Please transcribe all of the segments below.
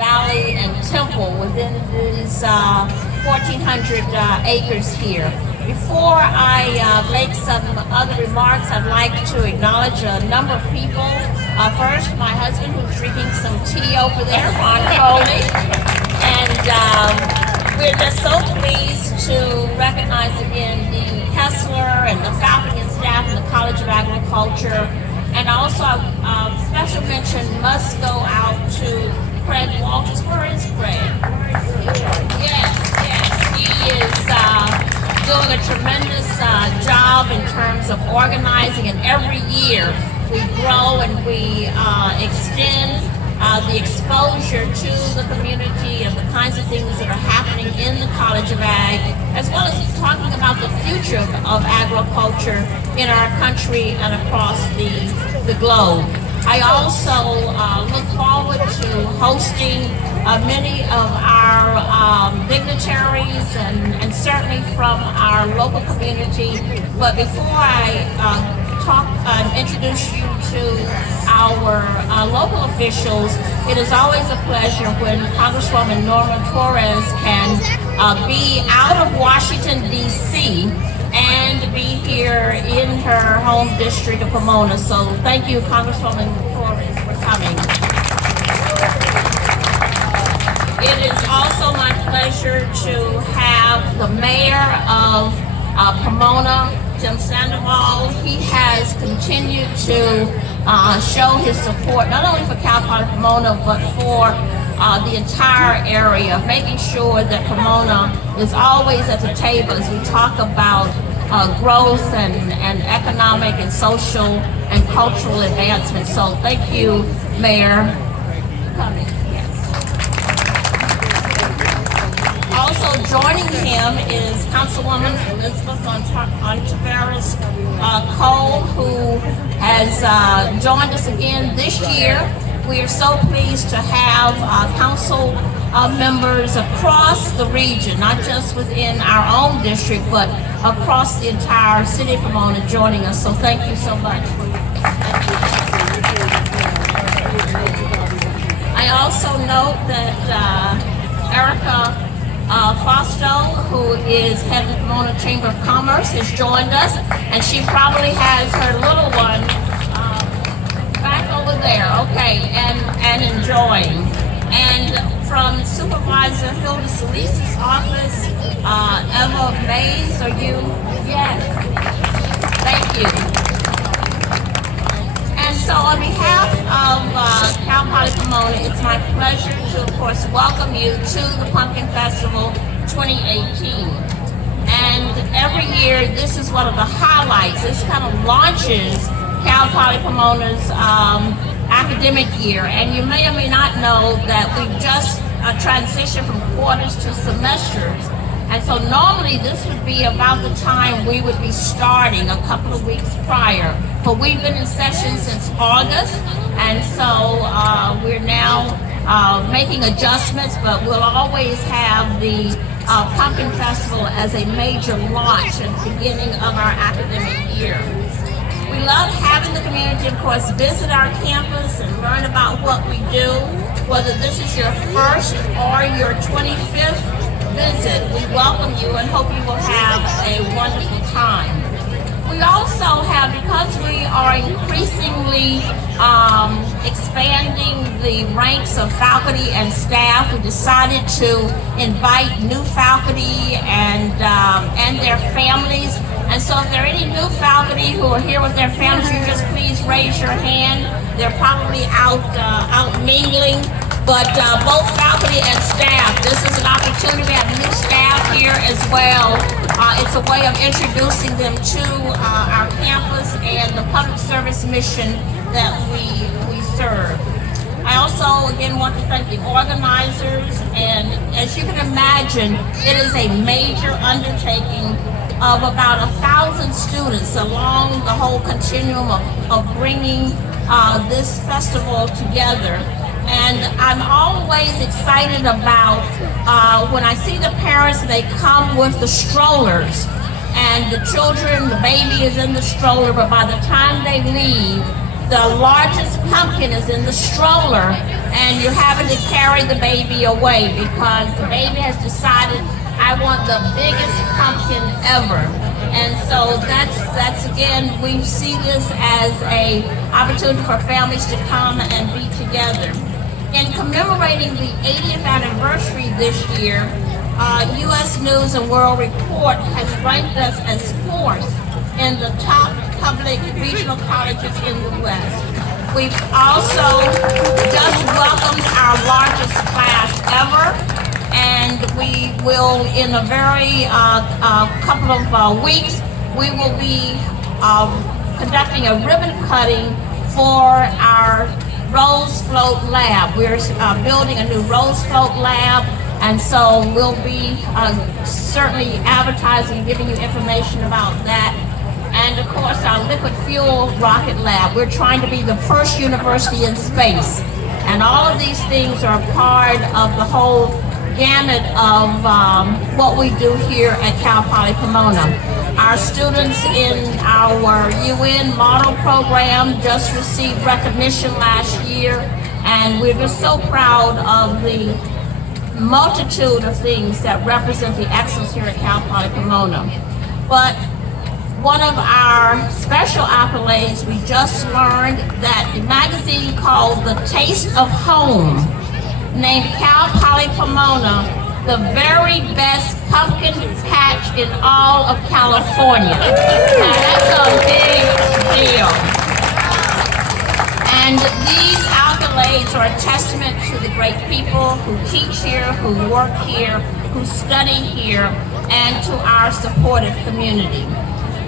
valley and temple within these 1,400 acres here. Before I make some other remarks, I'd like to acknowledge a number of people. First, my husband, who's drinking some tea over there, Ron Coley. And we're just so pleased to recognize again Dean Kessler and the faculty and staff in the College of Agriculture. And also, special mention must go out to Craig Walters. Where is Craig? Yes. He is doing a tremendous job in terms of organizing, and every year we grow and we extend the exposure to the community of the kinds of things that are happening in the College of Ag, as well as talking about the future of agriculture in our country and across the globe. I also look forward to hosting many of our dignitaries and certainly from our local community. But before I introduce you to our local officials, it is always a pleasure when Congresswoman Norma Torres can be out of Washington, D.C. and be here in her home district of Pomona. So thank you, Congresswoman Torres, for coming. It is also my pleasure to have the mayor of Pomona, Tim Sandoval. He has continued to show his support, not only for Cal Poly Pomona, but for the entire area, making sure that Pomona is always at the table as we talk about growth and economic and social and cultural advancement. So thank you, Mayor, for coming. Also joining him is Councilwoman Elizabeth Ontiveros Cole, who has joined us again this year. We are so pleased to have council members across the region, not just within our own district, but across the entire city of Pomona joining us. So thank you so much. I also note that Erica Fausto, who is head of the Pomona Chamber of Commerce, has joined us, and she probably has her little one back over there, okay, and enjoying. And from Supervisor Hilda Solis's office, Eva Mays, are you? Yes. Thank you. And so on behalf of Cal Poly Pomona, it's my pleasure to, of course, welcome you to the Pumpkin Festival 2018. And every year, this is one of the highlights. This kind of launches Cal Poly Pomona's academic year. And you may or may not know that we've just transitioned from quarters to semesters. And so normally this would be about the time we would be starting a couple of weeks prior. But we've been in session since August, and so we're now making adjustments, but we'll always have the Pumpkin Festival as a major launch at the beginning of our academic year. We love having the community, of course, visit our campus and learn about what we do. Whether this is your first or your 25th visit, we welcome you and hope you will have a wonderful time. We also have, because we are increasingly expanding the ranks of faculty and staff, we decided to invite new faculty and their families. And so if there are any new faculty who are here with their families, you just please raise your hand. They're probably out mingling, but both faculty and staff, this is an opportunity. We have new staff here as well. It's a way of introducing them to our campus and the public service mission that we serve. I also, again, want to thank the organizers, and as you can imagine, it is a major undertaking of about 1,000 students along the whole continuum of bringing this festival together. And I'm always excited about when I see the parents, they come with the strollers, and the children, the baby is in the stroller, but by the time they leave, the largest pumpkin is in the stroller, and you're having to carry the baby away because the baby has decided, I want the biggest pumpkin ever. And so that's again, we see this as a opportunity for families to come and be together. In commemorating the 80th anniversary this year, U.S. News and World Report has ranked us as 4th in the top public regional colleges in the West. We've also just welcomed our largest class ever, and we will, in a very couple of weeks, we will be conducting a ribbon cutting for our Rose Float Lab. We're building a new Rose Float Lab, and so we'll be certainly advertising, giving you information about that. And of course, our liquid fuel rocket lab. We're trying to be the first university in space. And all of these things are part of the whole gamut of what we do here at Cal Poly Pomona. Our students in our UN model program just received recognition last year, and we're just so proud of the multitude of things that represent the excellence here at Cal Poly Pomona. But one of our special accolades, we just learned that a magazine called The Taste of Home named Cal Poly Pomona the very best pumpkin patch in all of California. Now that's a big deal. And these accolades are a testament to the great people who teach here, who work here, who study here, and to our supportive community.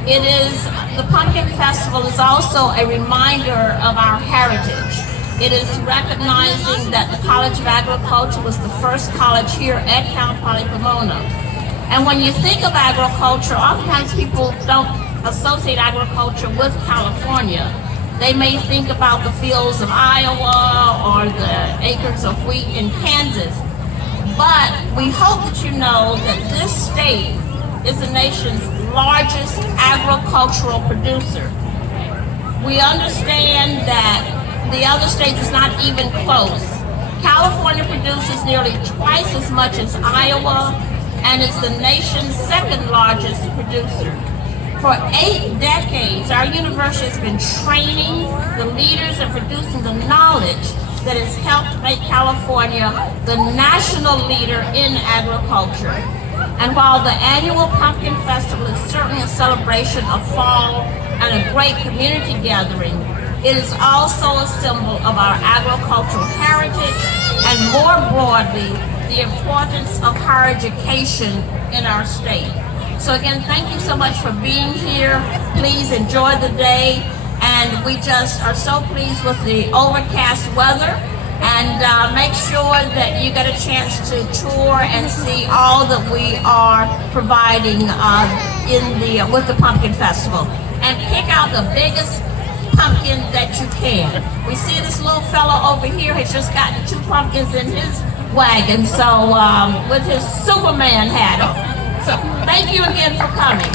The Pumpkin Festival is also a reminder of our heritage. It is recognizing that the College of Agriculture was the first college here at Cal Poly Pomona. And when you think of agriculture, oftentimes people don't associate agriculture with California. They may think about the fields of Iowa or the acres of wheat in Kansas. But we hope that you know that this state is the nation's largest agricultural producer. We understand that the other states is not even close. California produces nearly twice as much as Iowa and is the nation's second largest producer. For 8 decades, our university has been training the leaders and producing the knowledge that has helped make California the national leader in agriculture. And while the annual Pumpkin Festival is certainly a celebration of fall and a great community gathering, it is also a symbol of our agricultural heritage and, more broadly, the importance of higher education in our state. So again, thank you so much for being here. Please enjoy the day, and we just are so pleased with the overcast weather. And make sure that you get a chance to tour and see all that we are providing with the Pumpkin Festival. And pick out the biggest pumpkin that you can. We see this little fellow over here has just gotten 2 pumpkins in his wagon, so with his Superman hat on. So thank you again for coming.